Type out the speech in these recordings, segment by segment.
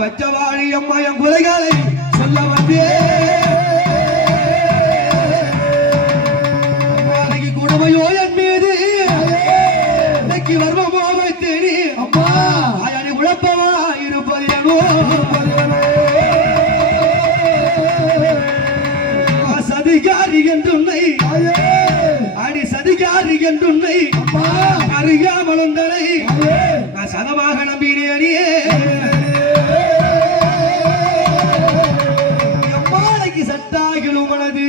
பச்சவாழி அம்மா என் குறைகளை சொல்ல வந்தே கொடுமையோ என் மீது இன்னைக்கு வர்மமோ வைத்தேனி அம்மா அயனி உழப்பவா இருப்பதேனோ சதிகாரி என்றுன்னை அடி சதிகாரி என்றுன்னை அறியாமல் உண்டனை நான் சதமாக நம்பினேனே எம்மாளைக்கு சட்டாகிலும் மனது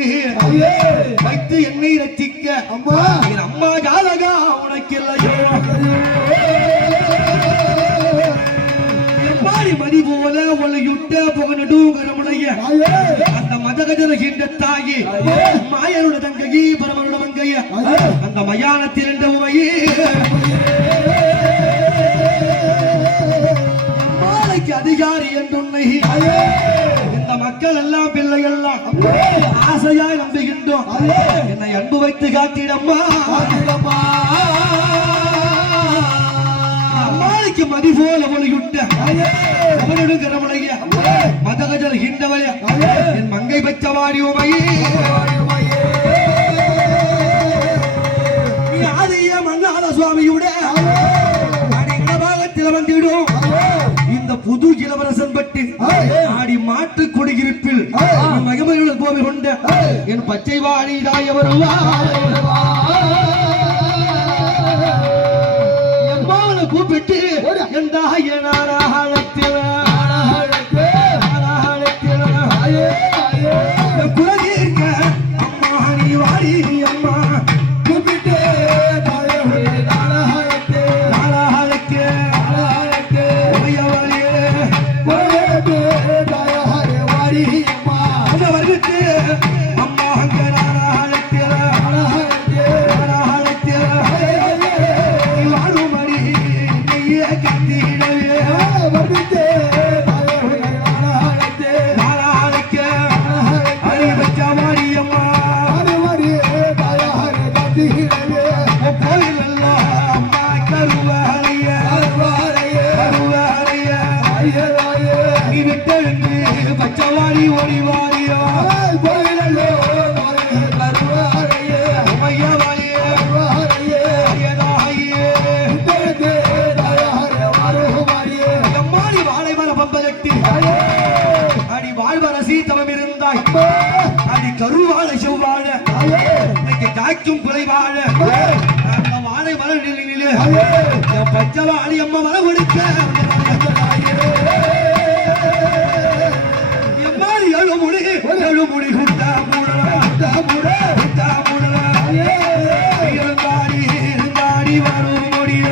வைத்து என்னை ரசிக்க அம்மா என் அம்மா ஜாதகா உனக்கில்லையோ எம்மாடி மதி போல ஒளியுட்ட புகனடும் கரமுடைய அந்த மதகஜரகின்ற தாயி மாயனுட தங்கையே பரமனுட மங்கைய அந்த மயானத்தில் என்ற உமையே மாலைக்கு அதிகாரி என்றுன்னை இந்த மக்கள் எல்லாம் பிள்ளை எல்லாம் ஆசையாய் நம்புகின்றோம் என்னை அன்பு வைத்து காத்திடம்மா மாலைக்கு மதி போல ஒளியுட்ட அவனோடு கரமுடைய மதகஜர் ஹிண்டவய என் மங்கை பச்சவாடி உமையே ஆதிய மன்னாத சுவாமியுட இந்த பாகத்தில் வந்திடும் இந்த புது இளவரசன் பட்டு ஆடி மாட்டு குடியிருப்பில் மகிமையுடன் போவி கொண்ட என் பச்சை வாடி தாய வருவா எம்மாவனை கூப்பிட்டு என் தாய நாராயணத்தில் குலதீர்க்க அம்மா நீ வாடி அம்மா கூப்பிட்டு பச்சவாடி ஓடி வாரியா வாழை மர பம்பலட்டி அடி வாழ்வரசி தவம் இருந்தாய் அடி கருவாழை செவ்வாழ இன்னைக்கு காய்க்கும் புலை வாழ அந்த வாழை மர நிலையிலே என் பச்சவாடி அம்மா மர கொடுக்க எழுமுடி குட்டா இருந்தாடி வரும் முடிய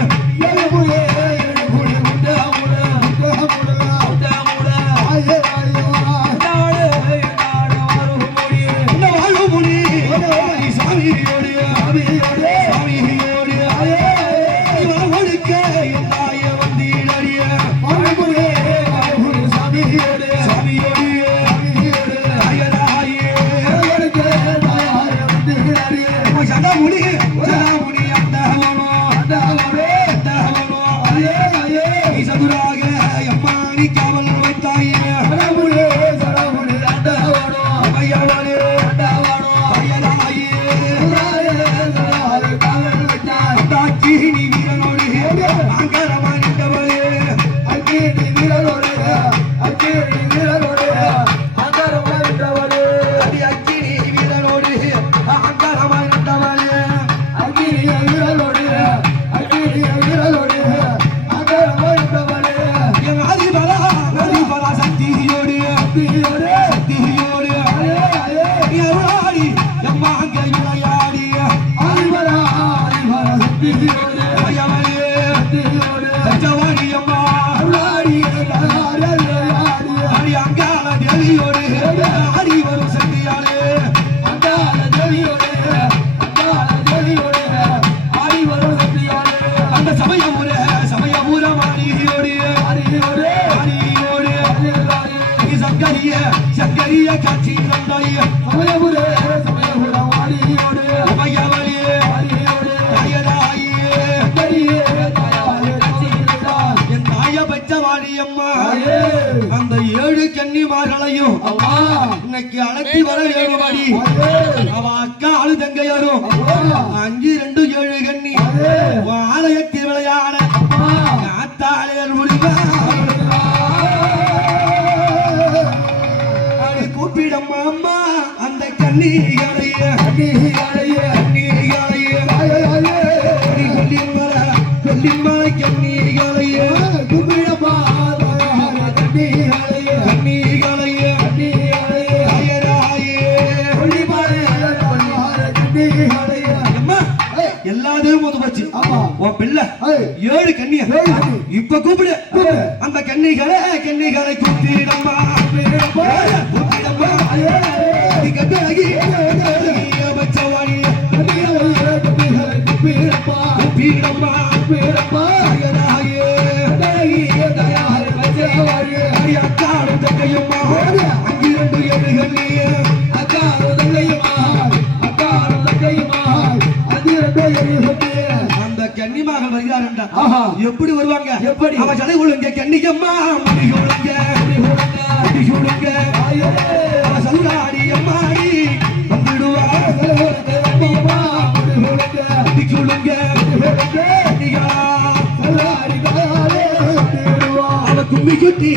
சக்கரிய காட்சி தந்தாய் சமயபுரே சமயபுர வாரியோடு உமையவளியே வாரியோடு தாயராயே சக்கரியே தாயாரே காட்சி தந்தாய் என் தாய பச்சவாடி அம்மா மகளையும் இன்னைக்கு அழைச்சி வர வேணுமாடி. அவ அக்கா அழு தங்கையாரும் 5 2 7 கண்ணி ஆலயத்தில் விளையாட ஆத்தாளையர் முடிவா கூப்பிடம்மா அம்மா அந்த கண்ணிகளைய வெள்ளிமலை கண்ணிகளைய கூப்பிடம்மா எல்லாத்தையும் போது போச்சு. உன் பிள்ளை 7 கன்னியா இப்ப கூப்பிடு அந்த கன்னிகளை கூப்பிடம்மா கட்டழகி அந்த கன்னிமகள் வருகிறார் என்றார். எப்படி வருவாங்க? எப்படி அவ சடை ஒழுங்க கன்னியம்மா முடிகுழுங்க அவ சல்லாடி அம்மாடி வந்துடுவா அவ கும்மி குட்டி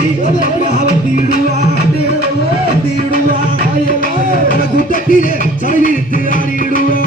கூட்டத்திலே சமைத்து ஆடிடுவா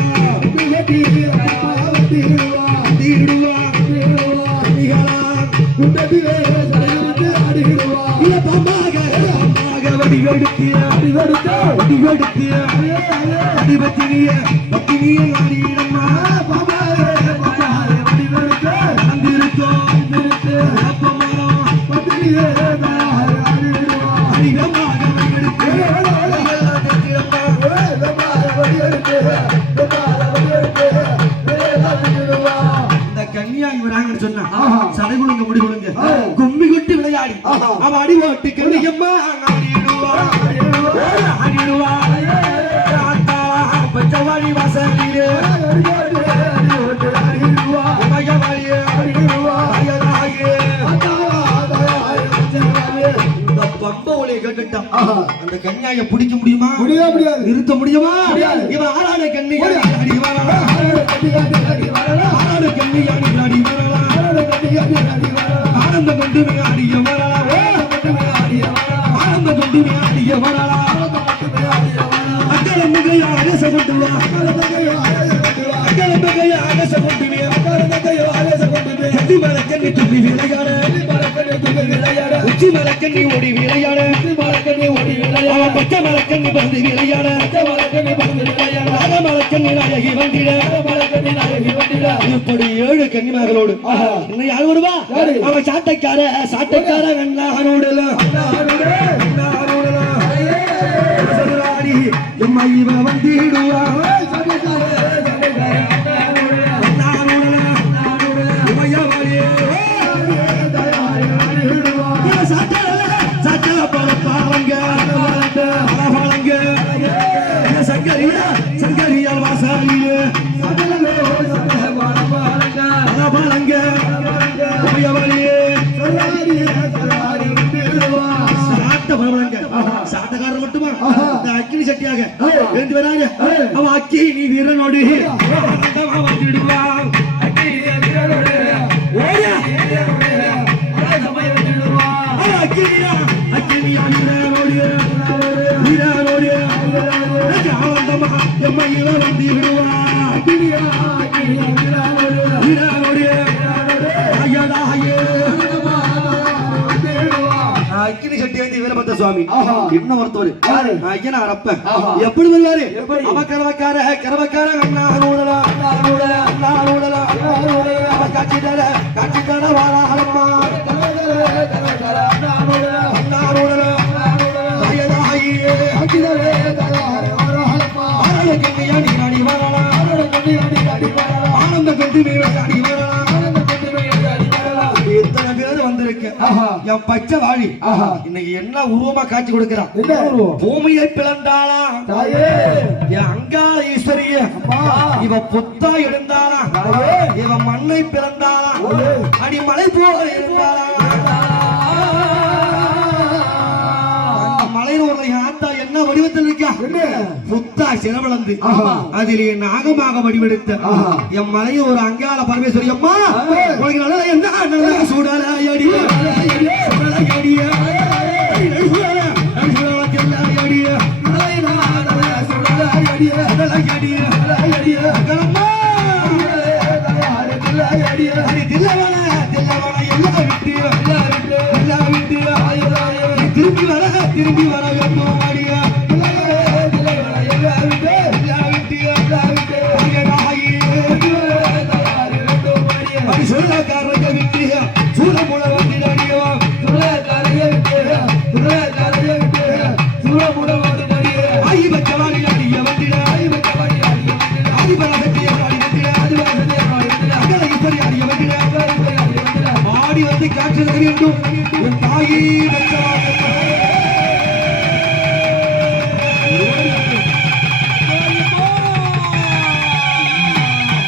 சடைகுழுங்க முடிகுழுங்க கும்மி கொட்டி விளையாடி அவ அடி ஓட்டு கண்ணியம்மா பச்சவாடி வாசலிலே அந்த கன்னியாய பிடிக்க முடியுமா? முடியாது. நிறுத்த முடியுமா? இவன் ஆளான கன்னியா அடி வரலா ஆளான கன்னியா அடி வரலா ஆனந்த கொண்டு ஆடிய வரலா ஆனந்த கொண்டு ஆடிய வரலா அக்கல மிகைய அரச கொண்டுவா அக்கல மிகைய அரச கொண்டுவே உச்சி மரக்கண்ணி துள்ளி விளையாட உச்சி மரக்கண்ணி ஓடி விளையாட அவன் பச்சை மரக்கண்ணி வந்து விளையாட அக மரக்கண்ணி நாயகி வந்திட இப்படி 7 கன்னிமகளோடு இன்னும் யார் வருவா? அவன் சாட்டைக்கார வெண்ணானோடு இவ வந்திடுவா சங்கரியால் வாசாலியே சாட்டக்காரர் மட்டுமா அக்கினி சட்டியாக வேண்டி வராங்க. அவன் அக்கி நீ வீரனோடு வந்துடுவான் அக்கினி சட்டி வந்து வீரபத்ர சுவாமி என்ன ஒருத்தவர் ஐயனா அரப்ப எப்படி வருவாரு? அவ கரவக்கார காட்சி தர வாழாளம்மா ஆனந்த கொண்டு இத்தனை பேர் வந்திருக்கு. என் பச்சை வாழி இன்னைக்கு என்ன உருவமா காட்சி கொடுக்கிறான்? பூமியை பிளந்தாளா என் அங்காள ஈஸ்வரிய இவ புத்தா எழுந்தாளா இவ மண்ணை பிளந்தாளா அடி மலை போல இருந்தாளா மலை மலையில ஒரு என் ஆத்தா என்ன வடிவத்தில் இருக்கா புத்தா சிறவளந்து அதிலே நாகமாக வடிவெடுத்த என் மலைய ஒரு அங்காள பரமேஸ்வரி அம்மா உனக்கு நல்லா என்ன சுடலையடி சுடலையடிய திரும்பி வர வேண்டும் அடியா சொல்லக்காரங்க விட்டு சூழமுள வண்டியோ ஆயிபச்சவாடி அடிய வண்டிட ஆதிபலகத்திய ஆடி வந்து காற்று வேண்டும் தாயி வச்சவாடி